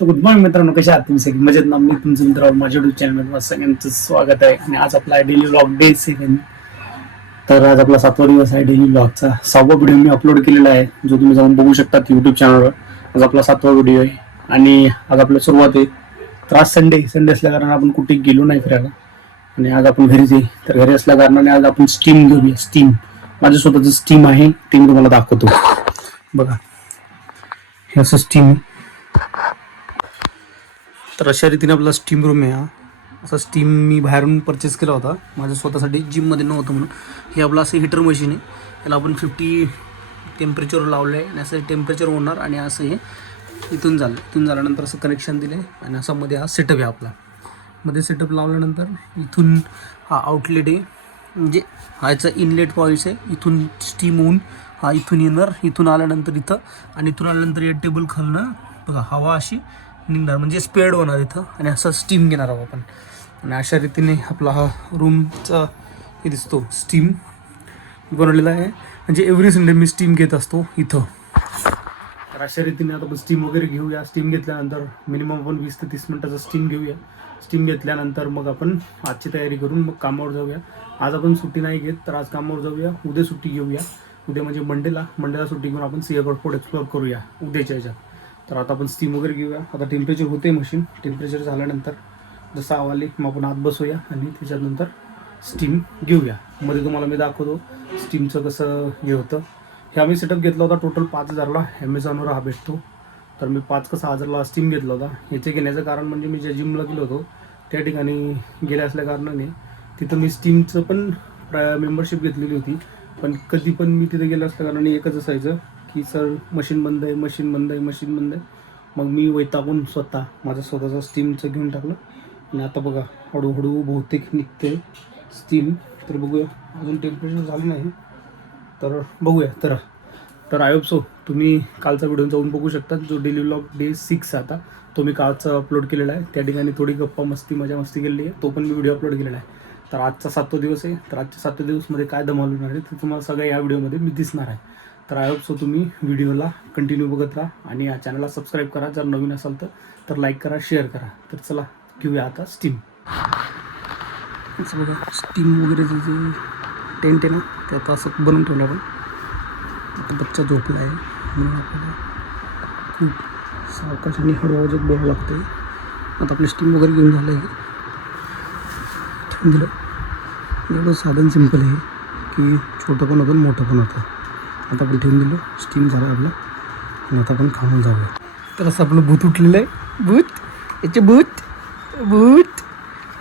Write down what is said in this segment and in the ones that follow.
तर good morning मित्रांनो कशा आहात तुम्ही सगळे? मजेत ना? मी तुमचं मित्र माझ्या युट्यूब चॅनलमध्ये सगळ्यांचं स्वागत आहे. आणि आज आपला डेली व्लॉग डे सेवन तर आज आपला सातवा दिवस आहे डेली व्लॉगचा सहावा व्हिडिओ मी अपलोड केलेला आहे जो तुम्ही जाऊन बघू शकतात युट्यूब चॅनलवर आज आपला सातवा व्हिडिओ आहे. आणि आज आपल्या सुरुवात आहे. तर आज संडे संडे असल्या कारणाने आपण कुठे गेलो नाही फिरायला. आणि आज आपण घरीच आहे. तर घरी असल्या कारणाने आज आपण स्टीम घेऊया. स्टीम माझं स्वतःचं स्टीम आहे. ते मी तुम्हाला दाखवतो. बघा. हे असं स्टीम आहे. तर अशा रीतीने आपला स्टीम रूम आहे हा. असा स्टीम मी बाहेरून परचेस केला होता. माझ्या स्वतःसाठी जिममध्ये नव्हतं म्हणून. हे आपलं असं हिटर मशीन आहे. याला आपण फिफ्टी टेम्परेचर लावलं आहे. आणि असं टेम्परेचर होणार आणि असं हे इथून झालं. इथून झाल्यानंतर असं कनेक्शन दिलं आहे आणि असा मध्ये हा सेटअप आहे आपला. मध्ये सेटअप लावल्यानंतर इथून हा आउटलेट आहे. म्हणजे हा याचा इनलेट पॉईंट्स आहे. इथून स्टीम होऊन हा इथून येणार. इथून आल्यानंतर इथं. आणि इथून आल्यानंतर या टेबल खालनं बघा हवा अशी निघणार. म्हणजे स्पेड होणार इथं. आणि असं स्टीम घेणार आहोत आपण. आणि अशा रीतीने आपला हा रूमचा हे दिसतो स्टीम बनवलेला आहे. म्हणजे एव्हरी संडे मी स्टीम घेत असतो इथं. तर अशा रीतीने आता आपण स्टीम वगैरे घेऊया. स्टीम घेतल्यानंतर मिनिमम आपण वीस ते तीस मिनटाचा स्टीम घेऊया. स्टीम घेतल्यानंतर मग आपण आजची तयारी करून मग कामावर जाऊया. आज आपण सुट्टी नाही घेत तर आज कामावर जाऊया. उद्या सुट्टी घेऊया. उद्या म्हणजे मंडेला मंडेला सुट्टी घेऊन आपण सिंहगड फोर्ट एक्सप्लोर करूया. उद्याच्या ह्याच्यात तर आता आपण स्टीम वगैरे घेऊया. आता टेम्परेचर होते मशीन टेम्परेचर झाल्यानंतर जसं आवाले मग आपण आत बसूया आणि त्याच्यानंतर स्टीम घेऊया. मध्ये तुम्हाला मी दाखवतो स्टीमचं कसं हे होतं. हे आम्ही सेटअप घेतला होता टोटल पाच हजारला. ॲमेझॉनवर हा भेटतो. तर मी पाच का सहा हजारला स्टीम घेतला होता. याचे घेण्याचं कारण म्हणजे मी ज्या जिमला गेलो होतो त्या ठिकाणी गेल्या असल्या कारणाने तिथं मी स्टीमचं पण मेंबरशिप घेतलेली होती. पण कधी पण मी तिथे गेलो असल्या कारणाने एकच असायचं. की सर मशीन बंद आहे मशीन बंद आहे मशीन बंद आहे. मग मी वैतागून स्वतः माझं स्वतःचं स्टीमचं घेऊन टाकलं. आणि आता बघा हळूहळू बहुतेक निघते स्टीम तर बघूया अजून टेम्परेचर झालं नाही. तर बघूया तर तर आय होप सो तुम्ही कालचा व्हिडिओ जाऊन बघू शकता जो डेली व्लॉग डे सिक्स आता तो मी कालचा अपलोड केलेला आहे. त्या ठिकाणी थोडी गप्पा मस्ती मजा मस्ती केलेली आहे. तो पण मी व्हिडिओ अपलोड केलेला आहे. तर आजचा सातवा दिवस आहे. तर आजच्या सातव्या दिवसमध्ये काय धमाल होणार आहे ते तुम्हाला सगळ्या या व्हिडिओमध्ये मी दिसणार आहे. तर आय होप सो तुम्ही व्हिडिओला कंटिन्यू बघत राहा आणि या चॅनलला सबस्क्राईब करा. जर नवीन असाल तर तर लाईक करा शेअर करा. तर चला घेऊया आता स्टीम बघा स्टीम वगैरे जे जे टेंट आहे ना ते आता असं बनवून ठेवलं आपण. आता बच्चा झोपला आहे म्हणून आपल्याला खूप सावकाशाने हळूहळू बोलावं लागतं आहे आता आपलं स्टीम वगैरे घेऊन झालं आहे ठेवून दिलं. एवढं साधन सिंपल आहे की छोटं पण होतं मोठं पण होतं. आता आपण ठेवून दिलो. स्टीम झालं आपलं. आणि आता आपण खाऊन जाऊया. तर असं आपलं भूत उठलेलं आहे. भूत. याचे भूत. भूत.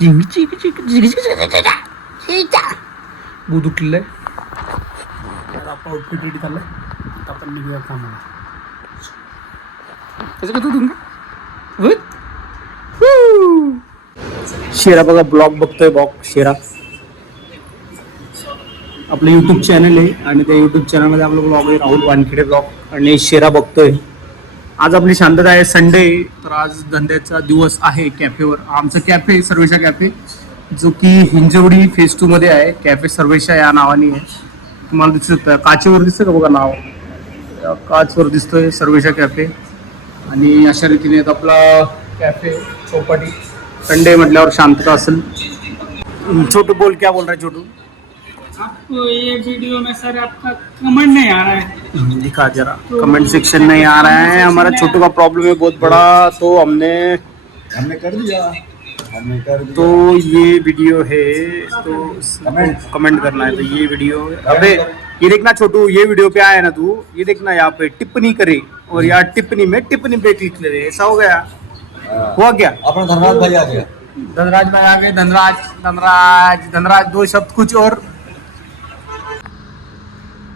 झिंग चिक चिक झिग झिग भूत उठलेलं आहे. आता आपण आउटफिट रेडी झालं आता आपण निघूया कामाला. कसं करतो तुम्ही भूत. हू. शेरा बघा ब्लॉग बघतोय बॉग शेरा. आपलं यूट्यूब चॅनल आहे आणि त्या यूट्यूब चॅनलमध्ये आपलं ब्लॉग आहे राहुल वानखेडे ब्लॉग आणि शेरा बघतोय. आज आपली शांतता आहे संडे तर आज धंद्याचा दिवस आहे कॅफेवर आमचं कॅफे सर्वेशा कॅफे जो की हिंजवडी फेज टू मध्ये आहे. कॅफे सर्वेशा या नावाने आहे. तुम्हाला दिसत काचेवर दिसतं का बघा नाव? काचवर दिसतोय सर्वेशा कॅफे आणि अशा रीतीने आता आपला कॅफे चौपाटी. संडे म्हटल्यावर शांतता असेल. छोटू बोल क्या बोल रहा है छोटू? आपको ये वीडियो में सर आपका कमेंट नहीं आ रहा है। दिखा जरा। कमेंट सेक्शन नहीं आ रहा है। हमारा छोटू का प्रॉब्लम है बहुत बड़ा तो हमने हमने कर दिया। हमने कर दिया। तो ये वीडियो है तो कमेंट करना है। तो ये वीडियो अबे ये देखना छोटू ये वीडियो पे आया ना तू। ये देखना यहाँ पे टिप्पणी करे। और यहाँ टिप्पणी में टिप्पणी पे क्लिक करे ऐसा हो गया। हुआ क्या? अपना धनराज भाई आ गया। धनराज भाई आ गए। धनराज धनराज धनराज दो शब्द कुछ और।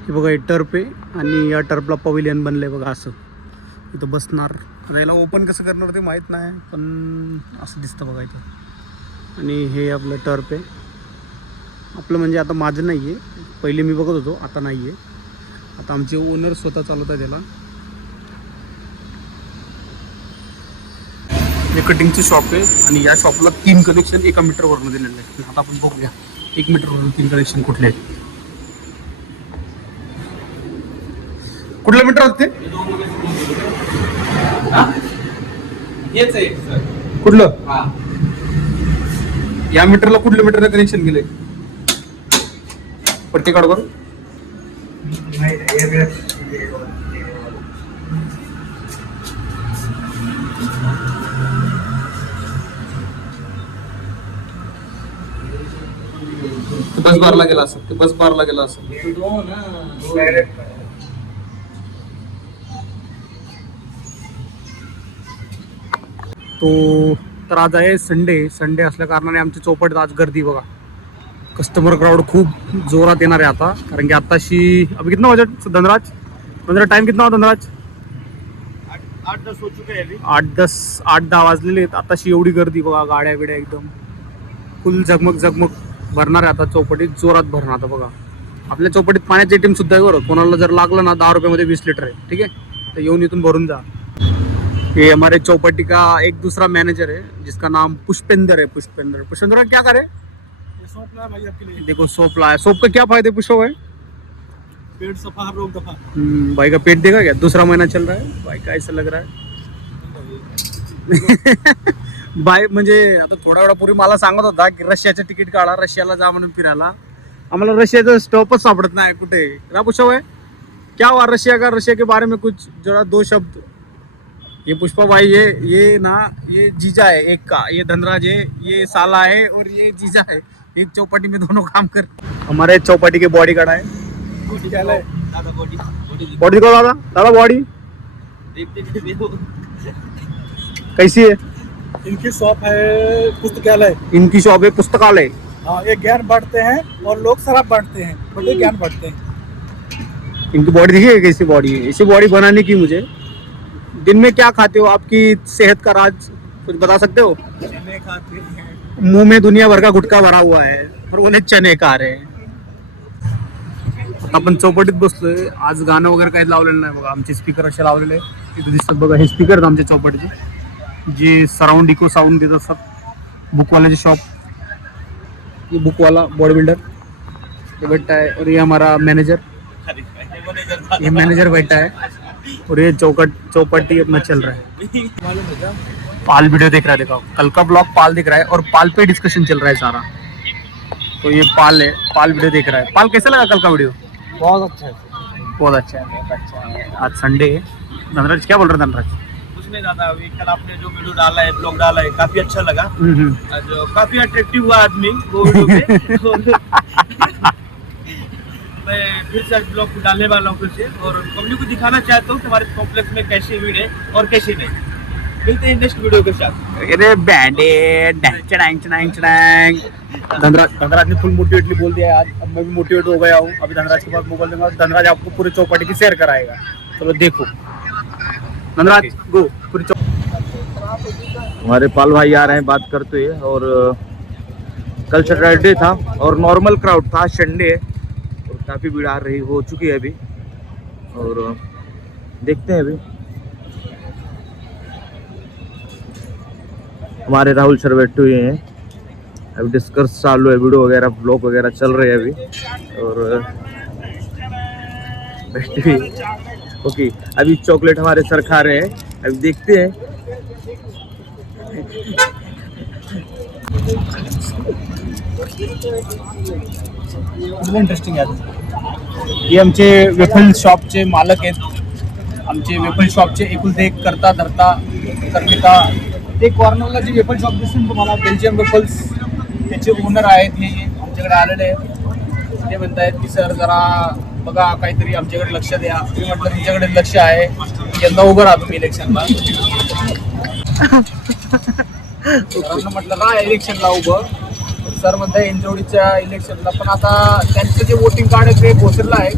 हे बघा हे टर्फ आहे आणि या टर्फला पवेलियन बनलंय बघा असं. इथं बसणार. आता याला ओपन कसं करणार ते माहीत नाही पण असं दिसतं बघा इथं. आणि हे आपलं टर्फ आहे. आपलं म्हणजे आता माझं नाही आहे पहिले मी बघत होतो आता नाही आहे आता आमचे ओनर स्वतः चालवत आहे त्याला हे कटिंगची शॉप आहे आणि या शॉपला तीन कनेक्शन एका मीटरवरून दिलेलं आहे आता आपण बघूया एक मीटरवरून तीन कनेक्शन कुठले आहेत. कुठलं मीटर होते कुठलं? हा. या मीटरला कुठल्या मीटरला कनेक्शन केलंय? पट्टी काढ बरं बस बारला गेला असं ते बस बारला गेला असं तो तर आज आहे संडे संडे असल्या कारणाने आमची चौपटीत आज गर्दी बघा. कस्टमर क्राऊड खूप जोरात येणार आहे आता. कारण की आताशी अभी कितना वाजत धनराज? म्हणजे धनराज टाइम कितना होता धनराज? आठ दस हो चुके आठ दस आठ दहा वाजलेले आहेत. आताशी एवढी गर्दी बघा गाड्या बिड्या एकदम. फुल झगमग झगमग भरणार आहे आता चौपटीत. जोरात भरणार आता बघा. आपल्या चौपटीत पाण्याची टीम सुद्धा आहे बरं. कोणाला जर लागलं ना दहा रुपयामध्ये वीस लिटर आहे. ठीक आहे? तर येऊन इथून भरून जा. ये हमारे चौपटी का एक दूसरा मैनेजर है जिसका नाम पुष्पेंद्र है पुष्पेंद्र। पुष्पेंद्र क्या करे सौंप भाई आपके लिए। देखो सोप लाया सोप का क्या फ़ायदे पुष्प है पेट सफ़ा हर रोग दफ़ा। हम्म, भाई का पेट देगा क्या? दूसरा महीना चल रहा है। भाई का ऐसा लग रहा है? बाय म्हणजे आता थोड्या वेळापूर्वी मला सांगत होता की रशियाचं तिकीट काढा रशियाला जा म्हणून फिरायला. आम्हाला रशियाचं स्टॉपच सापडत नाही कुठे. ना पुष्प है क्या हुआ रशिया का रशिया के बारे में कुछ जरा दो शब्द. ये पुष्पा भाई ये ये ना ये जीजा है एक का ये धनराज है ये साला है और ये जीजा है। एक चौपाटी में दोनों काम कर। हमारे चौपाटी के बॉडी गार्ड है? बॉडी बॉडी बॉडी दिखाओ दादा। दादा बॉडी। कैसी है? इनकी शॉप है पुस्तकालय। इनकी शॉप है पुस्तकालय। हाँ ये ज्ञान बांटते हैं और लोग शराब बांटते हैं ये ज्ञान बांटते हैं। इनकी बॉडी देखिए कैसी बॉडी है? ऐसी बॉडी बनाने की मुझे। दिन में क्या खाते हो? आपकी सेहत का राज कुछ बता सकते हो? चने खाते हैं मुंह में दुनिया भर का गुटखा भरा हुआ है पर बोले चने खा रहे हैं। आपण चौपटीत बसलोय आज गाणं वगैरे काही लावलेलं नाही बघा आमचे स्पीकर असे लावलेले तिथे दिसतात बघा हे स्पीकर आमच्या चौपटीचे जे। सराउंड इको साऊंड देत असतात बुकवाल्याचे शॉप बुकवाला बुक वाला बॉडी बिल्डर हे बैठा है और ये हमारा मैनेजर ये मैनेजर बैठा है। और ये चौकट चौपट्टी अपना चल रहा है। पाल वीडियो देख रहा है देखो। कल का ब्लॉग पाल दिख रहा है और पाल पे डिस्कशन चल रहा है सारा। तो ये पाल है पाल वीडियो देख रहा है। पाल कैसा लगा कल का वीडियो? बहुत अच्छा है। बहुत अच्छा है बहुत अच्छा है। आज संडे है। धनराज क्या बोल रहे धनराज? कुछ नहीं दादा अभी कल आपने जो वीडियो डाला है ब्लॉग डाला है काफ़ी अच्छा लगा। हम्म, हम्म। काफ़ी अट्रैक्टिव हुआ आदमी वो वीडियो पे। मैं फिर से ब्लॉग डालने वाला हूँ फिर से और पब्लिक को दिखाना चाहता हूँ कि हमारे कॉम्प्लेक्स में कैसी भीड़ है और कैसी नहीं। मिलते हैं नेक्स्ट वीडियो के साथ। अरे बैंडेड चड़ांग चड़ांग चड़ांग धनराज धनराज ने फुल मोटिवेटली बोल दिया आज अब मैं भी मोटिवेट हो गया हूँ। अभी धनराज के पास मोबाइल दूँगा धनराज आपको पूरे चौपाटी की शेयर कराएगा। चलो देखो। धनराज गो पूरी हमारे पाल भाई आ रहे हैं बात करते हुए और कल सैटरडे था और नॉर्मल क्राउड था संडे है काफ़ी भीड़ आ रही, हो चुकी है अभी। और देखते हैं अभी। हमारे राहुल सर बैठे हुए हैं। अभी डिस्कस चालू है, वीडियो वगैरह ब्लॉग वगैरह चल रहे हैं अभी। और बैठे ओके, अभी चॉकलेट हमारे सर खा रहे हैं। अभी देखते हैं। इंटरेस्टिंग आहे. हे आमचे वेफल शॉपचे मालक आहेत. आमचे वेफल शॉपचे एकुलते एक करता धरता करता ते कॉर्नरला जे वेफल शॉप दिसेल तुम्हाला बेल्जियम वेफल्स त्याचे ओनर आहेत हे. आमच्याकडे आलेले आहेत. ते म्हणतायत की सर जरा बघा काहीतरी आमच्याकडे लक्ष द्या. मी म्हटलं तुमच्याकडे लक्ष आहे. यंदा उभं राहा तुम्ही इलेक्शनला म्हटलं ना इलेक्शनला उभं. सर म्हणताय इंजोडीच्या इलेक्शनला पण आता त्यांचं जे वोटिंग कार्ड आहे ते घोषरलं आहे.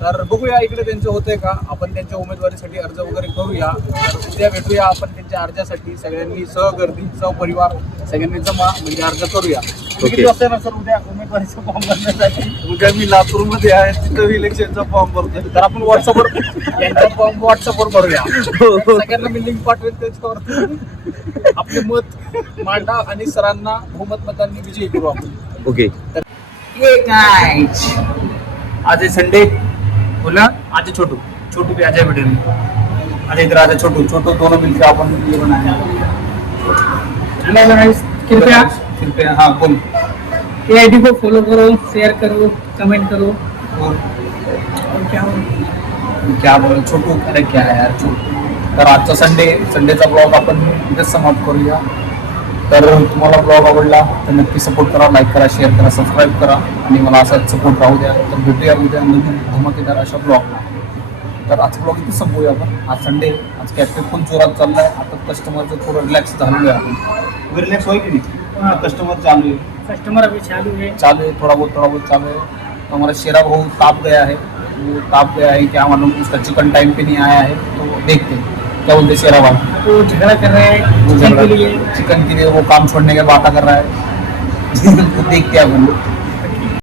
तर बघूया इकडे त्यांचं होतंय का? आपण त्यांच्या उमेदवारीसाठी अर्ज वगैरे करूया. तर उद्या भेटूया आपण त्यांच्या अर्जासाठी. सगळ्यांनी सहगर्दी सहपरिवार सगळ्यांनी जमा म्हणजे अर्ज करूया. किती वाजता येणार सर उद्या? उमेदवारीचा फॉर्म भरण्यासाठी? उद्या मी लातूरमध्ये आहे तिथं इलेक्शनचा फॉर्म भरतोय. तर आपण व्हॉट्सअपवर त्यांचा फॉर्म व्हॉट्सअपवर भरूया. सगळ्यांना मी लिंक पाठवेल त्याच्यावर आपले मत मांडा आणि सरांना बहुमत मतांनी विजयी करू आपण. ओके. आज है संडे बोला. आज छोटू. छोटू भी आ जाए वीडियो में अच्छा इधर आजा छोटू. छोटू दोनों मिलकर अपन ये गाइस कृपया. कृपया. हाँ बोल. ये आईडी को फॉलो करो शेयर करो कमेंट करो. और और क्या हो क्या बोल? छोटू अरे क्या है यार छोटू. तर आजचा संडे संडेचा ब्लॉग आपण इथेच समाप्त करूया. तर तुम्हाला ब्लॉग आवडला तर नक्की सपोर्ट करा लाईक करा शेअर करा सबस्क्राईब करा आणि मला असाच सपोर्ट राहू द्या. तर भेटूया उद्या नवीन धमाकेदार अशा ब्लॉगला तर आजचा ब्लॉग इथे संपवूया आपण. आज संडे आज कॅफे पण जोरात चाललाय. आता कस्टमरचं थोडं रिलॅक्स झालेलं आहे आपण रिलॅक्स होय की नाही? कस्टमर चालू आहे. कस्टमर अभी चालू है चालू है थोड़ा बहुत थोड़ा बहुत चालू है तो हमारा शेरा बहुत ताप गया है. वो ताप गया है क्या मालूम उसका चिकन टाइम पे नहीं आया है. तो देखते हैं. क्या बोलते हैं शेरा वाला वो झगड़ा कर रहे हैं चिकन के लिए। चिकन के लिए वो काम छोड़ने के बात कर रहा है। देखते हैं अपन